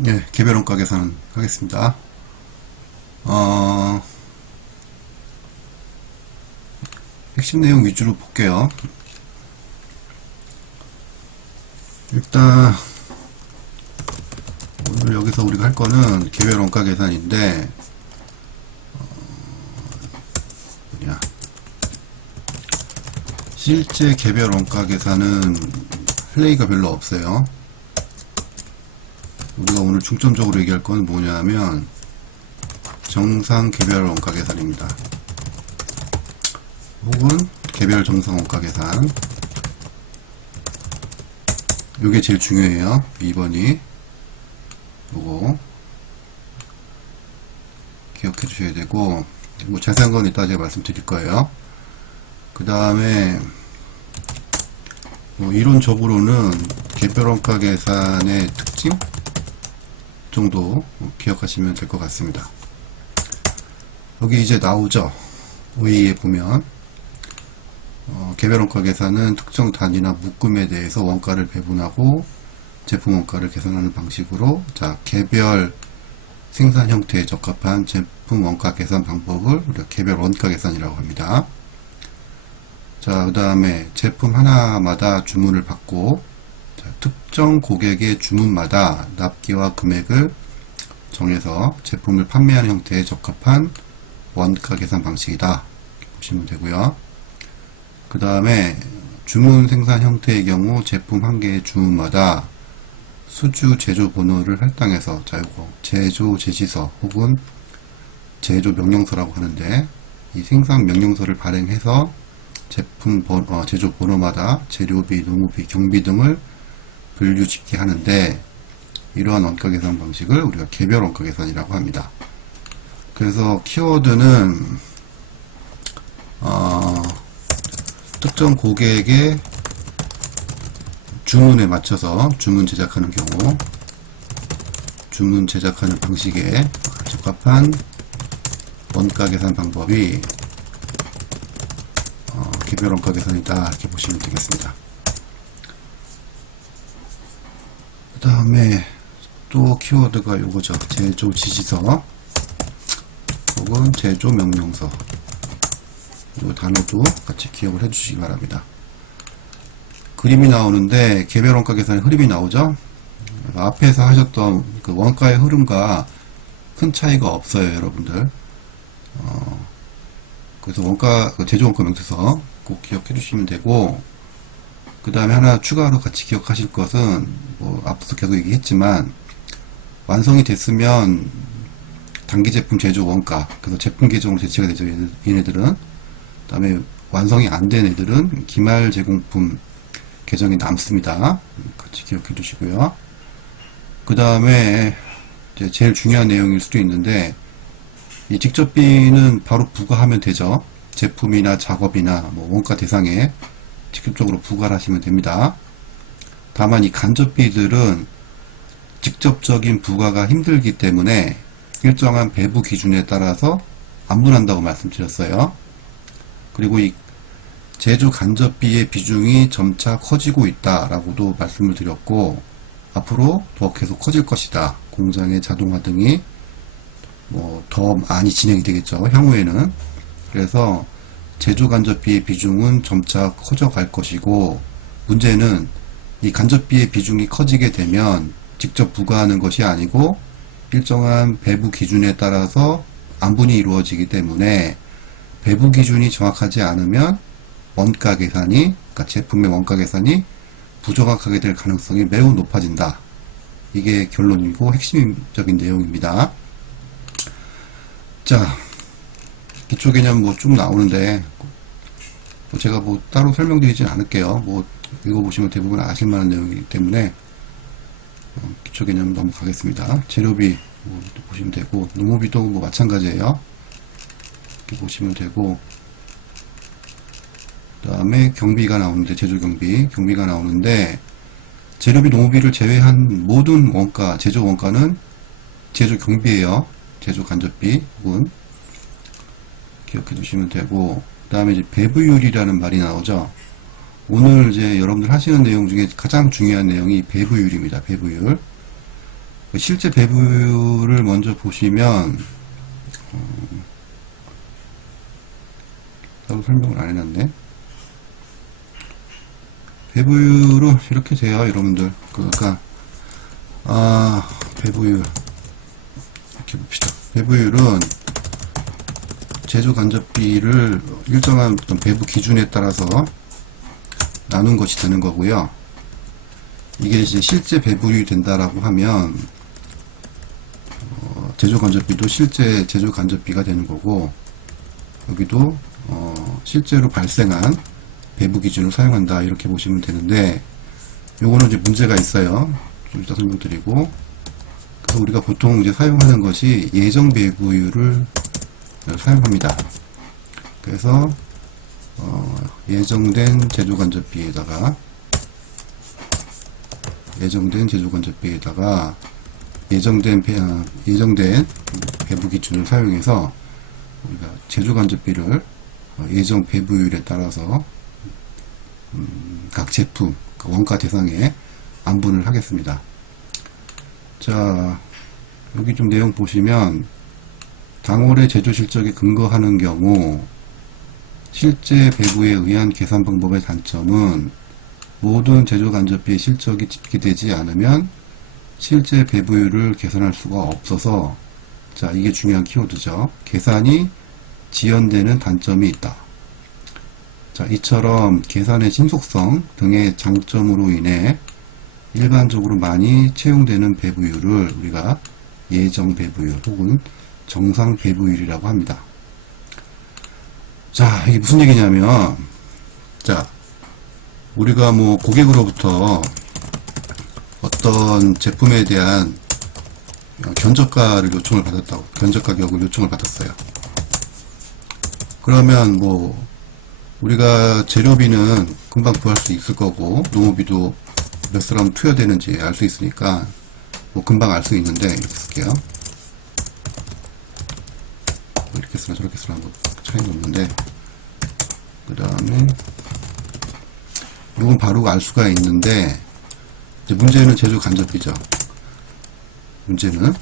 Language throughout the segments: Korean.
네, 개별 원가 계산 하겠습니다. 핵심 내용 위주로 볼게요. 일단 오늘 여기서 우리가 할 거는 개별 원가 계산인데 뭐냐, 실제 개별 원가 계산은 할 얘기가 별로 없어요. 우리가 오늘 중점적으로 얘기할 건 뭐냐면 정상 개별 원가 계산입니다. 혹은 개별 정상 원가 계산. 요게 제일 중요해요. 2번이 요거 기억해 주셔야 되고, 뭐 자세한 건 이따 제가 말씀드릴 거예요. 그 다음에 뭐 이론적으로는 개별 원가 계산의 특징 정도 기억하시면 될 것 같습니다. 여기 이제 나오죠. 오이에 보면 개별 원가 계산은 특정 단위나 묶음에 대해서 원가를 배분하고 제품 원가를 계산하는 방식으로, 자, 개별 생산 형태에 적합한 제품 원가 계산 방법을 우리가 개별 원가 계산이라고 합니다. 자, 그 다음에 제품 하나마다 주문을 받고, 자, 특정 고객의 주문마다 납기와 금액을 정해서 제품을 판매하는 형태에 적합한 원가 계산 방식이다 보시면 되고요. 그 다음에 주문 생산 형태의 경우 제품 한 개의 주문마다 수주 제조 번호를 할당해서, 자, 이거 제조 제시서 혹은 제조 명령서라고 하는데, 이 생산 명령서를 발행해서 제품 제조 번호마다 재료비, 농업비, 경비 등을 분류 집계하는데, 이러한 원가 계산 방식을 우리가 개별 원가 계산이라고 합니다. 그래서 키워드는 특정 고객의 주문에 맞춰서 주문 제작하는 경우 주문 제작하는 방식에 적합한 원가 계산 방법이 개별 원가 계산이다, 이렇게 보시면 되겠습니다. 그 다음에 또 키워드가 요거죠. 제조 지시서 혹은 제조 명령서, 이 단어도 같이 기억을 해주시기 바랍니다. 그림이 나오는데 개별 원가 계산의 흐름이 나오죠. 앞에서 하셨던 그 원가의 흐름과 큰 차이가 없어요, 여러분들. 그래서 원가, 제조 원가 명세서 꼭 기억해 주시면 되고, 그 다음에 하나 추가로 같이 기억하실 것은, 뭐 앞서 계속 얘기했지만 완성이 됐으면 단기 제품 제조 원가, 그래서 제품 계정으로 제시가 되죠, 얘네들은. 그 다음에 완성이 안 된 애들은 기말 제공품 계정이 남습니다. 같이 기억해 두시고요. 그 다음에 제일 중요한 내용일 수도 있는데, 이 직접비는 바로 부과하면 되죠. 제품이나 작업이나 뭐 원가 대상에 직접적으로 부과를 하시면 됩니다. 다만 이 간접비들은 직접적인 부과가 힘들기 때문에 일정한 배부 기준에 따라서 안분한다고 말씀드렸어요. 그리고 이 제조 간접비의 비중이 점차 커지고 있다라고도 말씀을 드렸고, 앞으로 더 계속 커질 것이다. 공장의 자동화 등이 뭐 더 많이 진행이 되겠죠, 향후에는. 그래서 제조 간접비의 비중은 점차 커져갈 것이고, 문제는 이 간접비의 비중이 커지게 되면 직접 부과하는 것이 아니고 일정한 배부 기준에 따라서 안분이 이루어지기 때문에, 배부 기준이 정확하지 않으면 원가 계산이, 그러니까 제품의 원가 계산이 부정확하게 될 가능성이 매우 높아진다. 이게 결론이고 핵심적인 내용입니다. 자, 기초 개념 뭐 쭉 나오는데 뭐 제가 뭐 따로 설명드리진 않을게요. 뭐 읽어보시면 대부분 아실만한 내용이기 때문에 기초 개념 넘어가겠습니다. 재료비 뭐 보시면 되고, 농업비도 뭐 마찬가지예요. 이렇게 보시면 되고, 그 다음에 경비가 나오는데, 제조 경비가 나오는데, 재료비, 농업비를 제외한 모든 원가, 제조 원가는 제조 경비예요. 제조 간접비 혹은 기억해 두시면 되고, 그 다음에 이제 배부율이라는 말이 나오죠. 오늘 이제 여러분들 하시는 내용 중에 가장 중요한 내용이 배부율입니다. 배부율. 실제 배부율을 먼저 보시면, 따로 설명을 안 해놨네. 배부율은 이렇게 돼요, 여러분들. 그러니까, 배부율. 이렇게 봅시다. 배부율은 제조 간접비를 일정한 어떤 배부 기준에 따라서 나눈 것이 되는 거고요. 이게 이제 실제 배부율이 된다라고 하면, 제조 간접비도 실제 제조 간접비가 되는 거고, 여기도, 실제로 발생한 배부 기준을 사용한다. 이렇게 보시면 되는데, 요거는 이제 문제가 있어요. 좀 이따 설명드리고, 그래서 우리가 보통 이제 사용하는 것이 예정 배부율을 사용합니다. 그래서 예정된 제조간접비에다가 예정된 배부 기준을 사용해서 우리가 제조간접비를 예정 배부율에 따라서 각 제품 원가 대상에 안분을 하겠습니다. 자, 여기 좀 내용 보시면 당월의 제조 실적에 근거하는 경우 실제 배부에 의한 계산 방법의 단점은 모든 제조 간접비의 실적이 집계되지 않으면 실제 배부율을 계산할 수가 없어서, 자, 이게 중요한 키워드죠. 계산이 지연되는 단점이 있다. 자, 이처럼 계산의 신속성 등의 장점으로 인해 일반적으로 많이 채용되는 배부율을 우리가 예정 배부율 혹은 정상 배부율이라고 합니다. 자, 이게 무슨 얘기냐면, 자, 우리가 뭐 고객으로부터 어떤 제품에 대한 견적가를 요청을 받았다고, 견적 가격을 요청을 받았어요. 그러면 뭐 우리가 재료비는 금방 구할 수 있을 거고, 농업비도 몇 사람 투여되는지 알 수 있으니까 뭐 금방 알 수 있는데, 이렇게 쓸게요. 이렇게 쓰나 저렇게 쓰나 뭐 차이는 없는데, 그 다음에 이건 바로 알 수가 있는데, 이제 문제는 제조 간접비죠. 문제는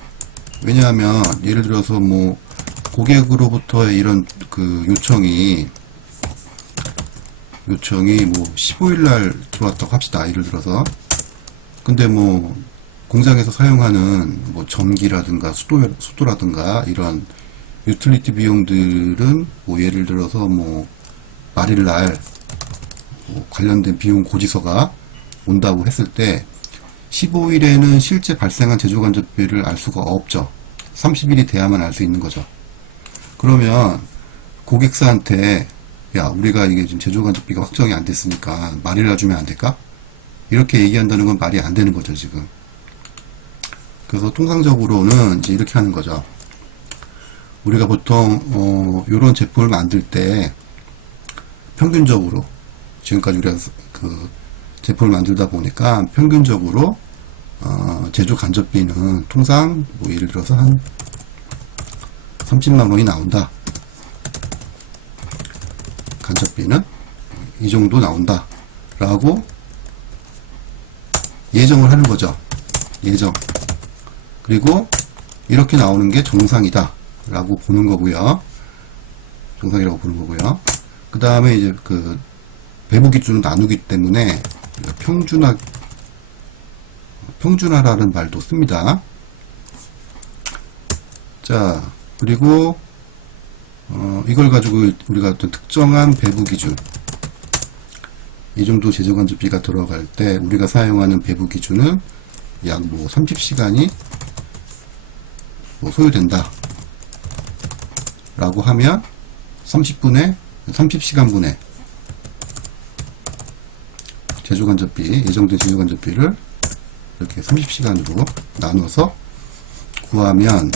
왜냐하면 예를 들어서 뭐 고객으로부터의 이런 그 요청이 뭐 15일날 들어왔다고 합시다. 예를 들어서. 근데 뭐 공장에서 사용하는 뭐 전기라든가 수도라든가 이런 유틸리티 비용들은 뭐 예를 들어서 뭐 말일날 뭐 관련된 비용 고지서가 온다고 했을 때 15일에는 실제 발생한 제조간접비를 알 수가 없죠. 30일이 돼야만 알 수 있는 거죠. 그러면 고객사한테 야, 우리가 이게 지금 제조간접비가 확정이 안 됐으니까 말일날 주면 안 될까? 이렇게 얘기한다는 건 말이 안 되는 거죠, 지금. 그래서 통상적으로는 이제 이렇게 하는 거죠. 우리가 보통 요런 제품을 만들 때 평균적으로 지금까지 우리가 그 제품을 만들다 보니까 평균적으로 제조 간접비는 통상 뭐 예를 들어서 한 30만 원이 나온다. 간접비는 이 정도 나온다. 라고 예정을 하는 거죠. 예정. 그리고 이렇게 나오는 게 정상이다. 라고 보는 거고요. 정상이라고 보는 거고요. 그 다음에 이제 그 배부 기준을 나누기 때문에 평준화라는 말도 씁니다. 자, 그리고 이걸 가지고 우리가 어떤 특정한 배부 기준, 이 정도 제조간접비가 들어갈 때 우리가 사용하는 배부 기준은 약 뭐 30시간이 뭐 소요된다 라고 하면 30시간분의 제조간접비, 예정된 제조간접비를 이렇게 30시간으로 나눠서 구하면,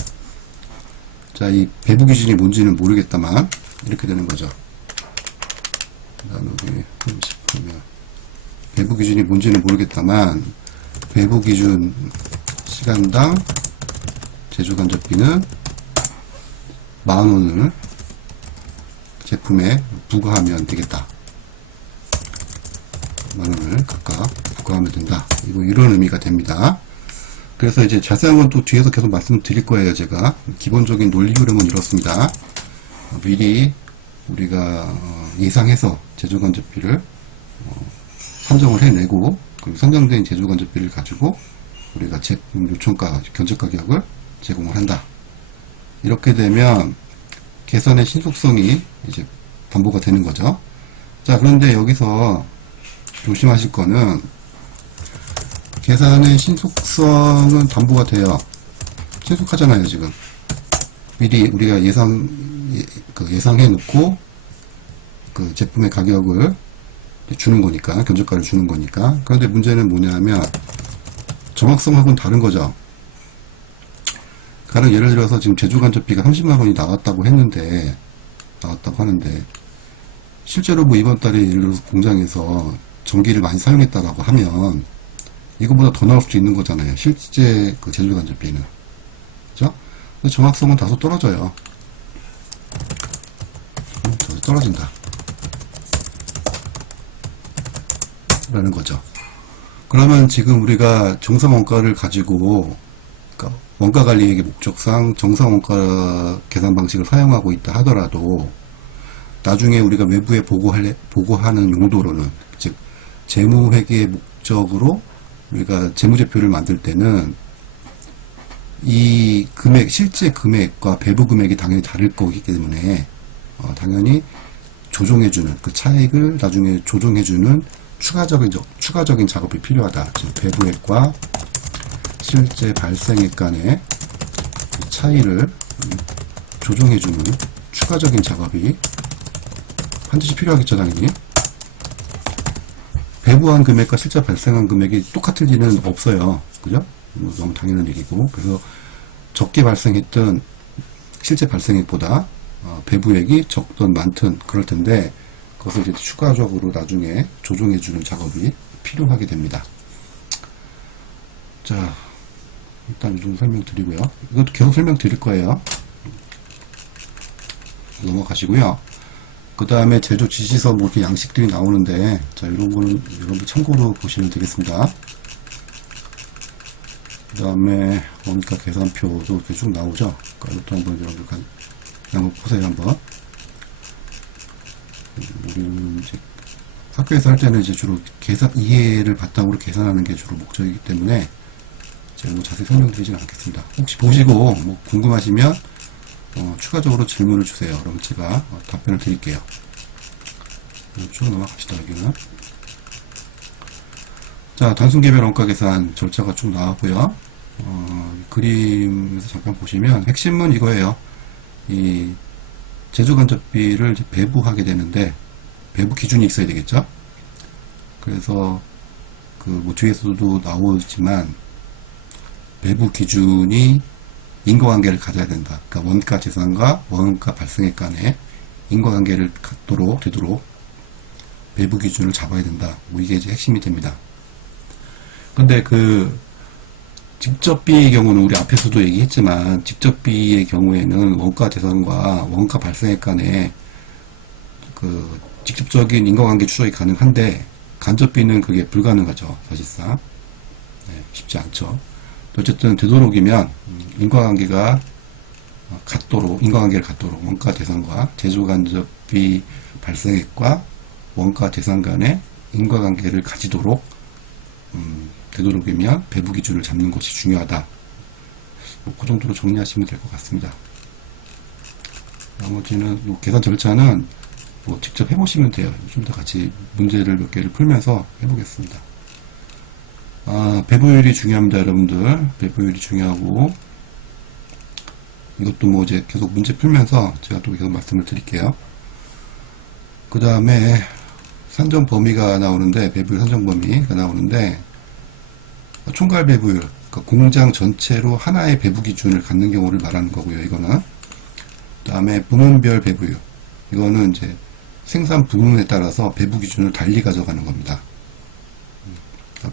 자, 이 배부 기준이 뭔지는 모르겠다만 이렇게 되는 거죠. 나누기 30하면 배부 기준이 뭔지는 모르겠다만 배부 기준 시간당 제조간접비는 10,000원을 제품에 부과하면 되겠다. 10,000원을 각각 부과하면 된다. 이런 의미가 됩니다. 그래서 이제 자세한 건 또 뒤에서 계속 말씀드릴 거예요, 제가. 기본적인 논리 흐름은 이렇습니다. 미리 우리가 예상해서 제조간접비를 산정을 해내고, 그 선정된 제조간접비를 가지고 우리가 제품 요청가, 견적 가격을 제공을 한다. 이렇게 되면 계산의 신속성이 이제 담보가 되는 거죠. 자, 그런데 여기서 조심하실 거는 계산의 신속성은 담보가 돼요. 신속하잖아요, 지금. 미리 우리가 예상해 놓고 그 제품의 가격을 주는 거니까, 견적가를 주는 거니까. 그런데 문제는 뭐냐면 정확성하고는 다른 거죠. 가령 예를 들어서 지금 제조간접비가 30만원이 나왔다고 하는데 실제로 뭐 이번 달에 예를 들어서 공장에서 전기를 많이 사용했다라고 하면 이거보다 더 나올 수도 있는 거잖아요. 실제 그 제조간접비는. 그죠? 근데 정확성은 다소 떨어져요. 떨어진다. 라는 거죠. 그러면 지금 우리가 정상원가를 가지고, 그러니까 원가관리액의 목적상 정상원가 계산 방식을 사용하고 있다 하더라도 나중에 우리가 외부에 보고하는 용도로는, 즉 재무회계 목적으로 우리가 재무제표를 만들 때는 이 금액, 실제 금액과 배부 금액이 당연히 다를 거기 때문에 당연히 조정해주는, 그 차익을 나중에 조정해주는 추가적인 작업이 필요하다. 즉 배부액과 실제 발생액 간의 차이를 조정해주는 추가적인 작업이 반드시 필요하겠죠, 당연히. 배부한 금액과 실제 발생한 금액이 똑같을 리는 없어요. 그죠? 너무 당연한 얘기고. 그래서 적게 발생했던 실제 발생액보다 배부액이 적든 많든 그럴 텐데, 그것을 이제 추가적으로 나중에 조정해주는 작업이 필요하게 됩니다. 자, 일단 이 정도 설명드리고요. 이것도 계속 설명드릴 거예요. 넘어가시고요. 그 다음에 제조 지시서 뭐 이렇게 양식들이 나오는데, 자, 이런 거는 여러분 참고로 보시면 되겠습니다. 그 다음에 원가 계산표도 이렇게 쭉 나오죠. 그러니까 이것도 한번 여러분 한번 보세요, 한번. 우리는 이제 학교에서 할 때는 이제 주로 계산, 이해를 바탕으로 계산하는 게 주로 목적이기 때문에 제가 뭐 자세히 설명드리진 않겠습니다. 혹시 보시고 뭐 궁금하시면 추가적으로 질문을 주세요. 그럼 제가 답변을 드릴게요. 쭉 넘어갑시다. 여기는 자, 단순개별 원가 계산 절차가 쭉 나왔고요. 그림에서 잠깐 보시면 핵심은 이거예요. 이 제조간접비를 이제 배부하게 되는데 배부 기준이 있어야 되겠죠. 그래서 그 뭐 뒤에서도 나오지만 배부 기준이 인과관계를 가져야 된다. 그러니까 원가 재산과 원가 발생액 간의 인과관계를 되도록 배부 기준을 잡아야 된다. 뭐 이게 이제 핵심이 됩니다. 근데 그 직접비의 경우는 우리 앞에서도 얘기했지만 직접비의 경우에는 원가 재산과 원가 발생액 간에 그 직접적인 인과관계 추적이 가능한데 간접비는 그게 불가능하죠. 사실상 쉽지 않죠. 어쨌든 되도록이면 인과관계를 갖도록 원가 대상과 제조간접비 발생액과 원가 대상 간의 인과관계를 가지도록 되도록이면 배부 기준을 잡는 것이 중요하다. 뭐 그 정도로 정리하시면 될 것 같습니다. 나머지는 요 계산 절차는 뭐 직접 해보시면 돼요. 좀 더 같이 문제를 몇 개를 풀면서 해보겠습니다. 배부율이 중요합니다, 여러분들. 배부율이 중요하고 이것도 뭐 이제 계속 문제 풀면서 제가 또 계속 말씀을 드릴게요. 그 다음에 산정 범위가 나오는데, 배부율 산정 범위가 나오는데, 총괄 배부율, 그러니까 공장 전체로 하나의 배부 기준을 갖는 경우를 말하는 거고요, 이거는. 그 다음에 부문별 배부율, 이거는 이제 생산 부문에 따라서 배부 기준을 달리 가져가는 겁니다.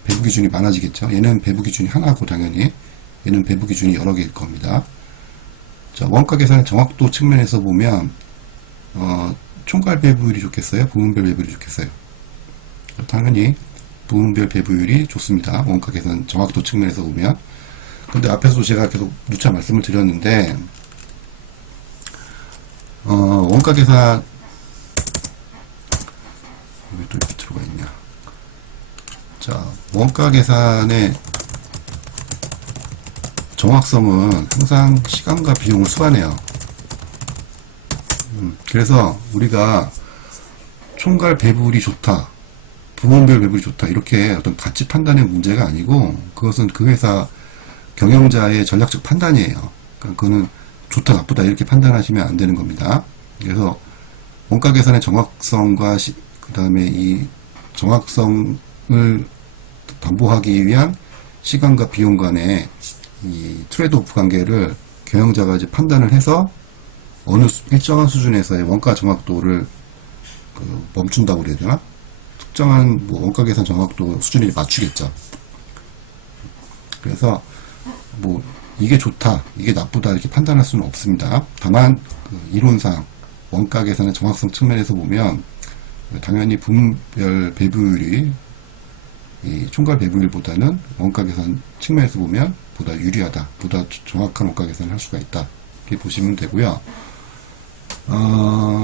배부 기준이 많아지겠죠. 얘는 배부 기준이 하나고 당연히 얘는 배부 기준이 여러 개일 겁니다. 자, 원가 계산의 정확도 측면에서 보면 총괄 배부율이 좋겠어요? 부문별 배부율이 좋겠어요? 당연히 부문별 배부율이 좋습니다. 원가 계산 정확도 측면에서 보면. 근데 앞에서도 제가 계속 누차 말씀을 드렸는데, 원가 계산, 왜 또 이렇게 들어가 있냐. 자, 원가 계산의 정확성은 항상 시간과 비용을 수반해요. 그래서 우리가 총괄 배분이 좋다, 부문별 배분이 좋다, 이렇게 어떤 가치 판단의 문제가 아니고, 그것은 그 회사 경영자의 전략적 판단이에요. 그러니까 그거는 좋다, 나쁘다, 이렇게 판단하시면 안 되는 겁니다. 그래서 원가 계산의 정확성과 그 다음에 이 정확성을 담보하기 위한 시간과 비용 간의 이 트레이드오프 관계를 경영자가 이제 판단을 해서 어느 일정한 수준에서의 원가 정확도를 멈춘다고 그래야 되나? 특정한 뭐 원가 계산 정확도 수준에 맞추겠죠. 그래서 뭐 이게 좋다, 이게 나쁘다 이렇게 판단할 수는 없습니다. 다만 이론상 원가 계산의 정확성 측면에서 보면 당연히 부문별 배분율이 이 총괄 배분율보다는 원가 계산 측면에서 보면 보다 유리하다, 보다 정확한 원가 계산을 할 수가 있다, 이렇게 보시면 되고요.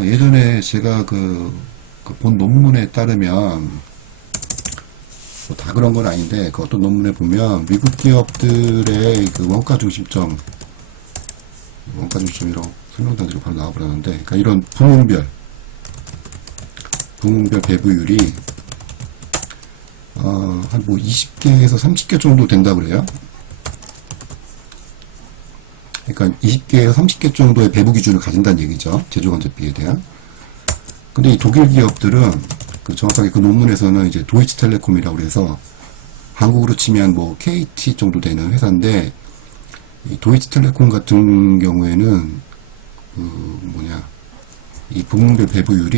예전에 제가 본 논문에 따르면 뭐 다 그런 건 아닌데, 그 어떤 논문에 보면 미국 기업들의 그 원가 중심점이라고 설명단지가 바로 나와버렸는데, 그러니까 이런 부문별 배분율이 한 뭐 20개에서 30개 정도 된다 그래요. 그러니까 20개에서 30개 정도의 배분 기준을 가진다는 얘기죠. 제조건조비에 대한. 근데 이 독일 기업들은 정확하게 그 논문에서는 이제 도이치텔레콤이라고 해서 한국으로 치면 뭐 KT 정도 되는 회사인데, 이 도이치텔레콤 같은 경우에는 이 부문별 배분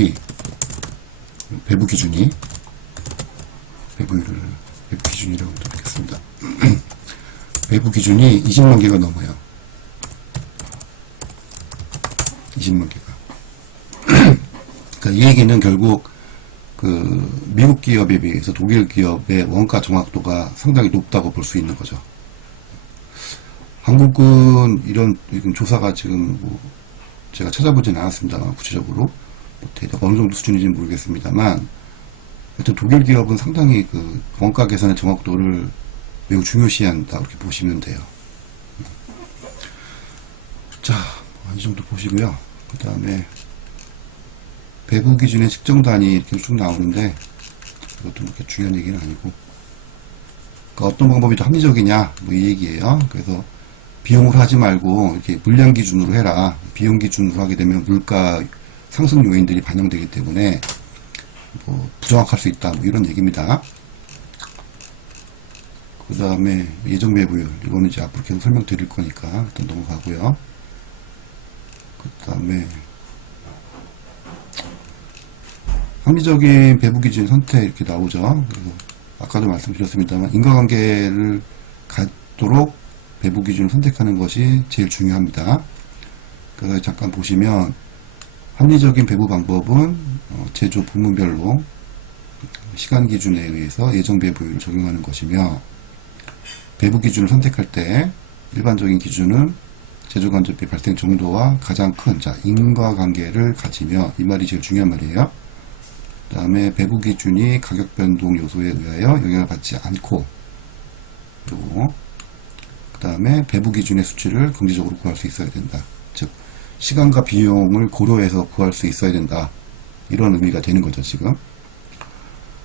기준이라고 하겠습니다. 배분 기준이 20만 개가 넘어요. 20만 개가. 그러니까 이 얘기는 결국 미국 기업에 비해서 독일 기업의 원가 정확도가 상당히 높다고 볼 수 있는 거죠. 한국은 이런 조사가 지금 뭐 제가 찾아보진 않았습니다만, 구체적으로 대략 어느 정도 수준인지는 모르겠습니다만, 하여튼 독일 기업은 상당히 원가 계산의 정확도를 매우 중요시한다, 이렇게 보시면 돼요. 자, 이 정도 보시고요. 그 다음에 배분 기준의 측정단위 이렇게 쭉 나오는데, 이것도 그렇게 중요한 얘기는 아니고, 그러니까 어떤 방법이 더 합리적이냐, 뭐 이 얘기예요. 그래서 비용으로 하지 말고 이렇게 물량 기준으로 해라. 비용 기준으로 하게 되면 물가 상승 요인들이 반영되기 때문에 뭐 부정확할 수 있다, 뭐 이런 얘기입니다. 그 다음에 예정 배분율, 이거는 이제 앞으로 계속 설명드릴 거니까 일단 넘어가고요. 그 다음에 합리적인 배분 기준 선택 이렇게 나오죠. 그래서 아까도 말씀드렸습니다만, 인과관계를 갖도록 배분 기준을 선택하는 것이 제일 중요합니다. 그래서 잠깐 보시면, 합리적인 배분 방법은 제조 부문별로 시간 기준에 의해서 예정 배분율을 적용하는 것이며, 배분 기준을 선택할 때 일반적인 기준은 제조간접비 발생 정도와 가장 큰 인과관계를 가지며, 이 말이 제일 중요한 말이에요. 그 다음에 배분 기준이 가격 변동 요소에 의하여 영향을 받지 않고, 그리고 그 다음에 배분 기준의 수치를 경제적으로 구할 수 있어야 된다. 즉 시간과 비용을 고려해서 구할 수 있어야 된다. 이런 의미가 되는 거죠, 지금.